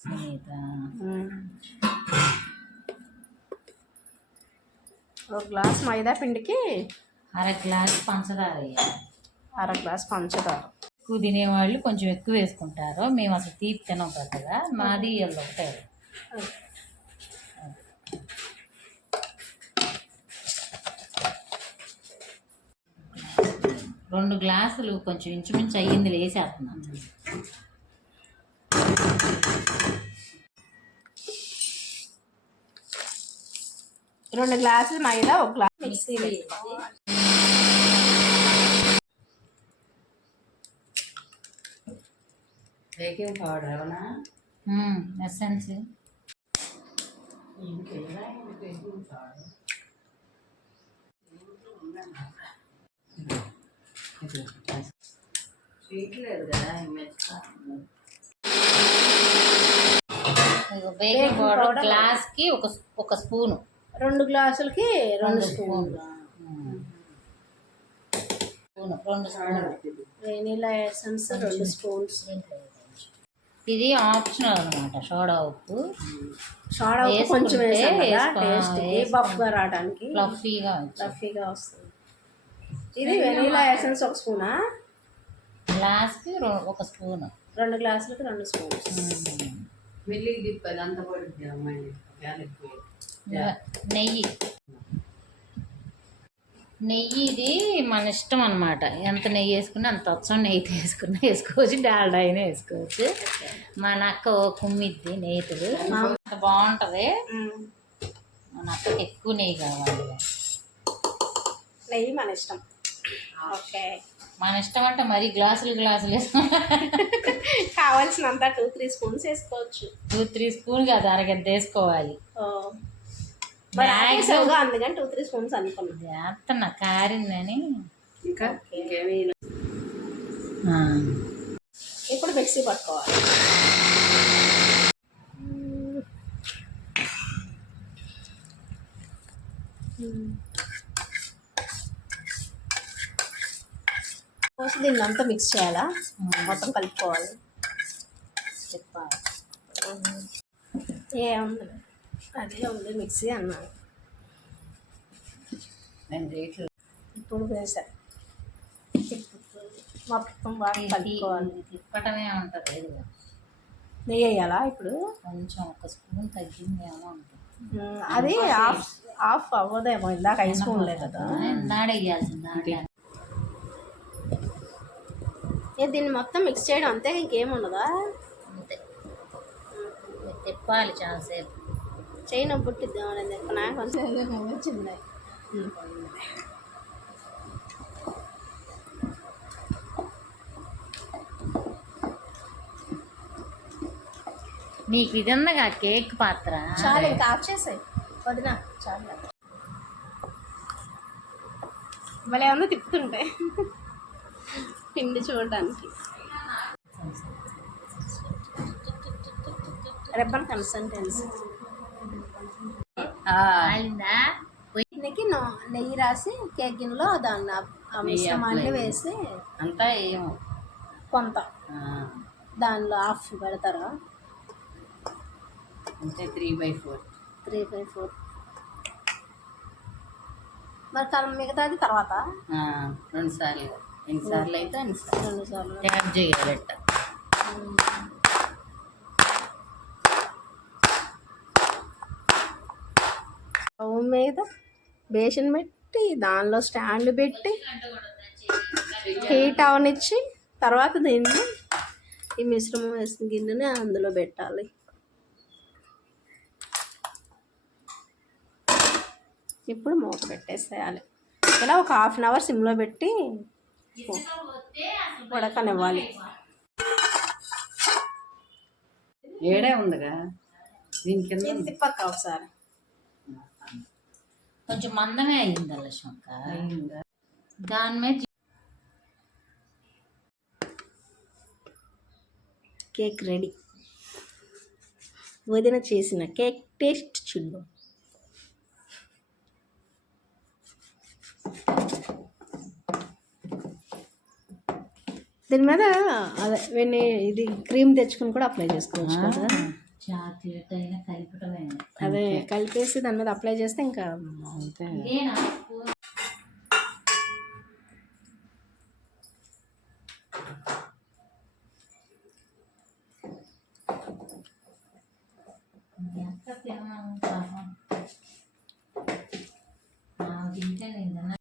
ఒక గ్లాస్ మైదా పిండికి అర గ్లాస్ పంచదార వేయాలి. అర గ్లాస్ పంచదార. ఎక్కువ తినేవాళ్ళు కొంచెం ఎక్కువ వేసుకుంటారు. మేము అసలు తీపి తినం పెద్దగా. మాది ఒకటే. 2 గ్లాసులు కొంచెం ఇంచుమించు అయ్యింది వేసేస్తున్నాను. 2 గ్లాసులు మైదా, 1 గ్లాస్ మిక్సీ. బేకింగ్ పౌడర్ ఏమన్నా ఎసెన్స్ లేదు కదా. బేకింగ్ పౌడర్ గ్లాస్కి ఒక స్పూను. 2 గ్లాసులకి 2 స్పూన్లు. 2 స్పూన్లు వెనిలా ఎసెన్స్ 2 స్పూన్స్. ఇది ఆప్షనల్ అనమాట. సోడా ఉప్పు కొంచెం బఫ్గా రావడానికి, ఫ్లఫీగా వస్తుంది. ఇది వెనిలా ఎసెన్స్ 1 స్పూనా? గ్లాస్కి 1 స్పూను. 2 గ్లాసులకి 2 స్పూన్స్. మిల్లికి తిప్పది అంత పడుతుంది అమ్మాయి. నెయ్యి ఇది మన ఇష్టం అనమాట. ఎంత నెయ్యి వేసుకున్నా, అంత వచ్చం నెయ్యి వేసుకున్నా వేసుకోవచ్చు. డాల్డా అయినా వేసుకోవచ్చు. మా నక్క కుమ్మిద్ది నెయ్యితులు బాగుంటుంది. మా నక్కకి ఎక్కువ నెయ్యి కావాలి. నెయ్యి మన ఇష్టం. ఓకే, మన ఇష్టం అంటే మరి గ్లాసులు కావాల్సినంత 2-3 స్పూన్స్ వేసుకోవచ్చు. 2-3 స్పూన్ కాదు, అరగంట వేసుకోవాలి. అందుకని 2-3 స్పూన్స్ అనుకున్నా. చేస్తున్నా కారిందని. ఇప్పుడు మిక్సీ పట్టుకోవాలి. పోసి దీన్ని అంతా మిక్స్ చేయాలా? మొత్తం కలుపుకోవాలి. చెప్పాలి ఏముంది, అదే ఉంది మిక్సీ అన్నాను. ఇప్పుడు వేసా మొత్తం బాగా కలుపుకోవాలి. తిప్పటమే ఉంటుంది. నెయ్యి వేయాలా ఇప్పుడు? కొంచెం 1 స్పూన్ తగ్గిందేమో ఉంటుంది. అది ఆఫ్ అవ్వదేమో. ఇందాక 5 స్పూన్లే కదా. నాడేయాల్సింది. దీన్ని మొత్తం మిక్స్ చేయడం అంతే, ఇంకేముండదా? అంతే, తిప్పాలి చాలాసేపు. చేయను పుట్టిద్దామని చెప్పి నాకు కొంచెం వచ్చింది. నీకు ఇది ఉందిగా కేక్ పాత్ర. చాలా ఇంకా ఆఫ్ చేసాయి వదినా. చాలా మళ్ళీ ఏమన్నా తిప్పుతుంటే పిండి చూడడానికి. రెబ్బన్ కన్సిస్టెన్సీ. నెయ్యి రాసి కేక్ గిన్నెలో దాన్ని మిశ్రమాన్ని వేసి అంతా ఏమో కొంత దానిలో ఆఫ్ పెడతారా? అంటే 3/4. 3/4. మరి మిగతాది తర్వాత 2 సార్లు. ఎన్నిసార్లు అయితే 2 సార్లు ట్యాప్ చేయాలట. స్టవ్ మీద బేషన్ పెట్టి దానిలో స్టాండ్ పెట్టి హీట్ అవనిచ్చి తర్వాత దీన్ని ఈ మిశ్రమం వేసిన గిన్నెని అందులో పెట్టాలి. ఇప్పుడు మూత పెట్టేసేయాలి. ఇలా ఒక 1/2 అవర్ సిమ్లో పెట్టి ఉడకనివ్వాలి. ఏడే ఉందిగా దీని కింద. తిప్పక్క ఒకసారి. కొంచెం మందమే అయ్యింది లక్ష్మక్క. దాని మీద కేక్ రెడీ. వదిన చేసిన కేక్ టేస్ట్ చూద్దాం. దీని మీద అదే ఇది క్రీమ్ తెచ్చుకుని కూడా అప్లై చేసుకోవచ్చు కదా. చాక్లెట్ అయినా కలపటమే. అదే కలిపేసి దాని మీద అప్లై చేస్తే ఇంకా అంతే. ఇదేనా ఎంత తినమంటావా?